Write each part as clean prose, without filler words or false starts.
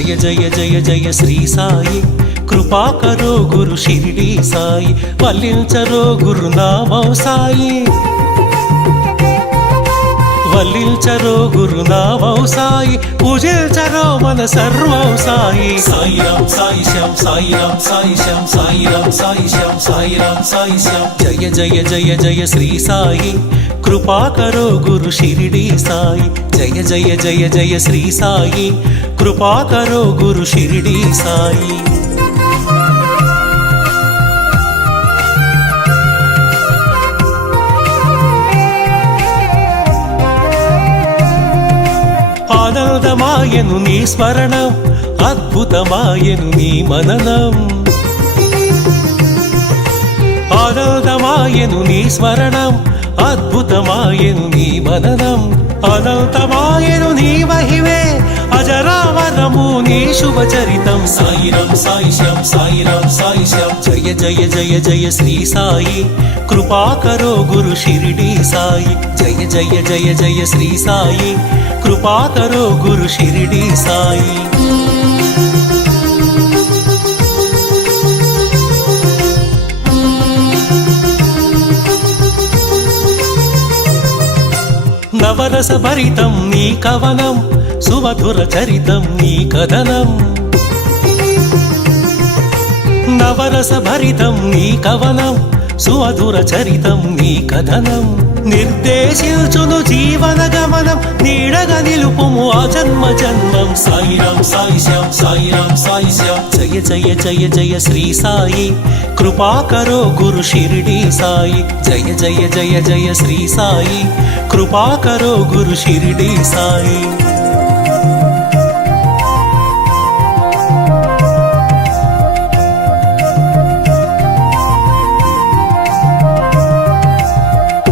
జయ జయ జయ జయ శ్రీ సాయి కృపాకరో గురు షిరిడి సాయి వల్లించరో గురునామం సాయి వల్లించరో గురునామం సాయి పూజించరో మన సర్వం సాయి సాయి రామ్ సాయి శ్యామ్ సాయి రామ్ సాయి శ్యామ్ సాయి రామ్ సాయి శ్యామ్ సాయి రామ్ సాయి శ్యామ్ జయ జయ జయ జయ శ్రీ సాయి కృపాకరో గురు షిరిడి సాయి జయ జయ జయ జయ శ్రీ సాయి కృపాకరో గురు షిరిడి సాయి ఆనందమాయను నీ స్మరణం అద్భుతమాయను నీ మననం ఆనందమాయను నీ స్మరణం అద్భుతమాయను నీ మననం అనంతమాయను నీ మహిమే అజరామరము నీ శుభచరితం సాయి రామ్ సాయి శ్యామ్ సాయి రామ్ సాయి శ్యామ్ జయ జయ జయ జయ శ్రీ సాయి కృపాకరో గురు షిరిడి సాయి జయ జయ జయ జయ శ్రీ సాయి కృపాకరో గురు షిరిడి సాయి నవరస భరితం నీ కవనం సుమధుర చరితం నీ కథనం నవరస భరితం నీ కవనం సుమధుర చరితం నీ కథనం నిర్దేశించును జీవన గమనం నీడగా నిలుపుము ఆ జన్మ జన్మం సాయి రామ్ సాయి శ్యామ్ సాయి రామ్ సాయి శ్యామ్ జయ జయ జయ జయ శ్రీ సాయి కృపాకరో గురు షిరిడి సాయి జయ జయ జయ జయ శ్రీ సాయి కృపాకరో గురు షిరిడి సాయి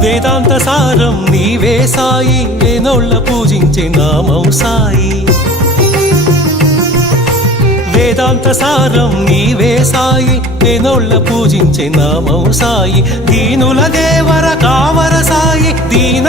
వేదాంత సారం నీవే సాయి వేనోళ్ళ పూజించే నామం సాయి వేదాంత సారం నీవే సాయి వేనోళ్ళ పూజించే నామం సాయి దీనుల దేవర కావర సాయి దీన